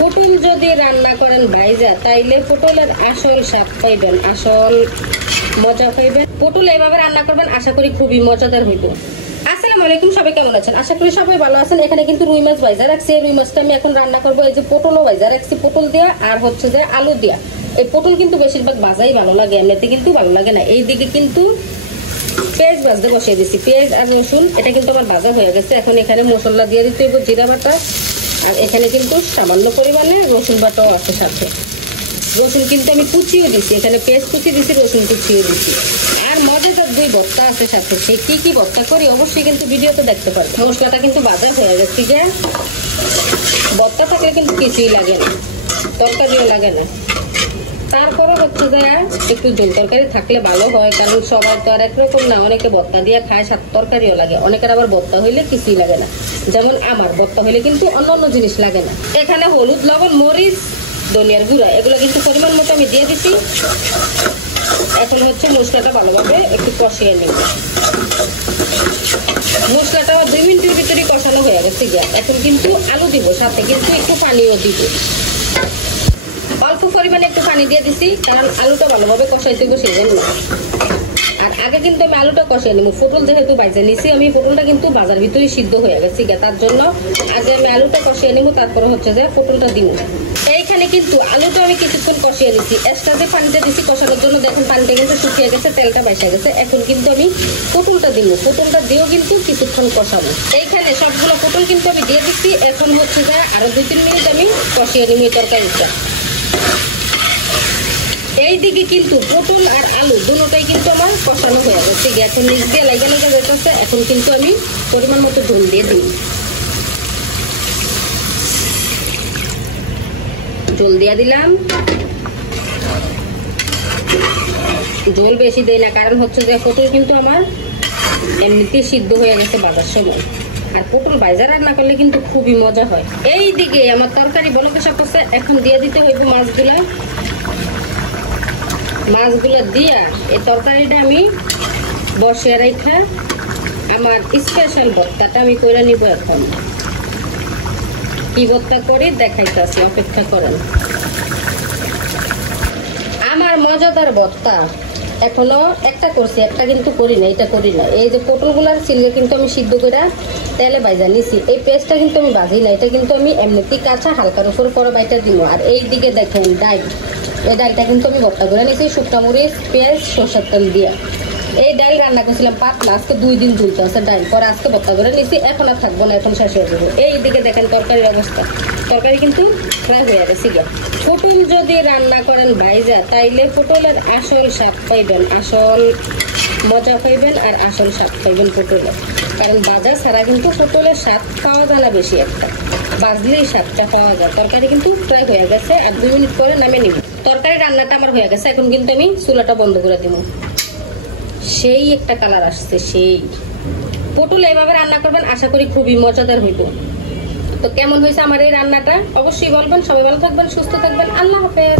পটল যদি রান্না করেন ভাইজা তাইলে পটলের আসল স্বাদ পাইবেন, আসল মজা পাইবেন। পটল এভাবে রান্না করবেন, আশা করি খুবই মজাদার হইব। আসসালামু আলাইকুম, সবাই কেমন আছেন? আশা করি সবাই ভালো আছেন। এখানে কিন্তু রুই মাছ ভাইজা রাখছি। এই রুই মাছটা আমি এখন রান্না করবো। এই যে পটলও ভাইজা রাখছি, পটল দিয়া আর হচ্ছে যে আলু দিয়া। এই পটল কিন্তু বেশিরভাগ ভাজাই ভালো লাগে, এমনিতে কিন্তু ভালো লাগে না। এইদিকে কিন্তু পেঁয়াজ ভাজতে বসিয়ে দিচ্ছি, পেঁয়াজ আর রসুন। এটা কিন্তু আমার ভাজা হয়ে গেছে। এখন এখানে মশলা দিয়ে দিতে হইব, জিরা বাটা, আর এখানে কিন্তু সামান্য পরিমাণে রসুন বাটাও আছে সাথে। রসুন কিন্তু আমি কুচিয়ে দিচ্ছি, এখানে পেঁয়াজ কুচি দিচ্ছি, রসুন কুচিয়ে দিচ্ছি। আর মজাদার দুই ভর্তা আছে সাথে। সেই কি ভর্তা করি অবশ্যই কিন্তু ভিডিওতে দেখতে পারবে। মশলাটা কিন্তু ভাজা হয়ে গেছে, যে ভর্তা থাকলে কিন্তু কিছুই লাগে না, তরকারিও লাগে না। তারপরে হচ্ছে যে একটু ঝোল তরকারি থাকলে ভালো হয়, কারণ সবাই তো আর একরকম না। অনেকে ভর্তা দিয়ে খায়, সাথে তরকারিও লাগে। অনেকের আবার ভর্তা হইলে কিছুই লাগে না, যেমন আমার ভর্তা হইলে কিন্তু অন্য জিনিস লাগে না। এখানে হলুদ, লবণ, মরিচ, ধনিয়ার গুঁড়া এগুলো কিন্তু পরিমাণ মতো আমি দিয়ে দিচ্ছি। এখন হচ্ছে মশলাটা ভালোভাবে একটু কষিয়ে নিব। মশলাটা 2 মিনিটের ভিতরে কষানো হয়ে গেছে। এখন কিন্তু আলু দিব, সাথে কিন্তু একটু পানিও দিব। অল্প পরিমাণে একটু পানি দিয়ে দিছি, কারণ আলুটা ভালোভাবে কষাইতে সেই জন্য। আর আগে কিন্তু আমি আলুটা কষিয়ে নিব। পটল যেহেতু ভাজা নিছি আমি, পটলটা কিন্তু বাজার ভিতরে সিদ্ধ হয়ে গেছে, তার জন্য আগে আমি আলুটা কষিয়ে নিব, তারপরে হচ্ছে যে পটলটা দিব। এইখানে কিন্তু আলুটা আমি কিছুক্ষণ কষিয়ে নিছি। এক্সট্রা যে পানিটা দিছি কষানোর জন্য, দেখুন পানিটা কিন্তু শুকিয়ে গেছে, তেলটা বাইসা গেছে। এখন কিন্তু আমি পটলটা দিব, পটলটা দিয়েও কিন্তু কিছুক্ষণ কষাবো। এইখানে সবগুলো পটল কিন্তু আমি দিয়ে দিচ্ছি। এখন হচ্ছে যে আরো 2-3 মিনিট আমি কষিয়ে নিব এই তরকারিটা। এইদিকে কিন্তু পটল আর আলু দুটোটাই কিন্তু আমার কষানো হয়ে গেছে। এখন নিচ দিয়ে লেগে যেতেছে। এখন কিন্তু আমি পরিমাণ মতো ঝোল দিয়ে দিই। ঝোল দিয়ে দিলাম। ঝোল বেশি দেই না, কারণ হচ্ছে যে পটল কিন্তু আমার এমনিতেই সিদ্ধ হয়ে গেছে বাজার সময়। আর পটল ভাজা রান্না করলে কিন্তু খুবই মজা হয়। এইদিকে আমার তরকারি বলকে সাপোসে। এখন দিয়ে দিতে হইব মাছগুলা। মাছগুলো দিয়া এই তরকারিটা আমি বসিয়ে রাখা আমার স্পেশাল ভর্তাটা আমি করে নিব। এখন কি ভর্তা করি দেখাইতেছি, অপেক্ষা করেন। আমার মজাদার ভর্তা এখনো একটা করছি, একটা কিন্তু করি না, এটা করি না। এই যে পটলগুলার ছিলকে কিন্তু আমি সিদ্ধ করে তেলে ভাজা নিছি। এই পেস্টটা কিন্তু আমি ভাজি না, এটা কিন্তু আমি এমনিতেই কাঁচা হালকার উপর পরে বাইটা দিব। আর এই দিকে দেখেন ডাল, এই ডালটা কিন্তু আমি ভর্তা করে নিয়েছি শুকনা মরিচ, পেঁয়াজ, সরষের তেল দিয়ে। এই ডাল রান্না করছিলাম পাতলা, আজকে 2 দিন ঝুলতে আছে ডাল, পরে আজকে ভর্তা করে নিয়েছি। এখন আর থাকবো না, এখন শেষ হয়ে যাবো। এই দিকে দেখেন তরকারির অবস্থা, তরকারি কিন্তু প্রায় হয়ে গেছে। পটল যদি রান্না করেন ভাইজা তাইলে পটলের আসল স্বাদ পাইবেন, আসল মজা পাইবেন, আর আসল স্বাদ পাইবেন পটলের। কারণ বাজার ছাড়া কিন্তু পটলের স্বাদ পাওয়া যায় না বেশি একটা, বাজলেই স্বাদটা পাওয়া যায়। তরকারি কিন্তু প্রায় হয়ে গেছে, আর 2 মিনিট পরে নামে নিব। তরকারি রান্নাটা আমার হয়ে গেছে। এখন কিন্তু আমি চুলাটা বন্ধ করে দিব। সেই একটা কালার আসছে, সেই পটল এভাবে রান্না করবেন, আশা করি খুবই মজাদার হইব। তো কেমন হয়েছে আমার এই রান্নাটা অবশ্যই বলবেন। সবাই ভালো থাকবেন, সুস্থ থাকবেন। আল্লাহ হাফেজ।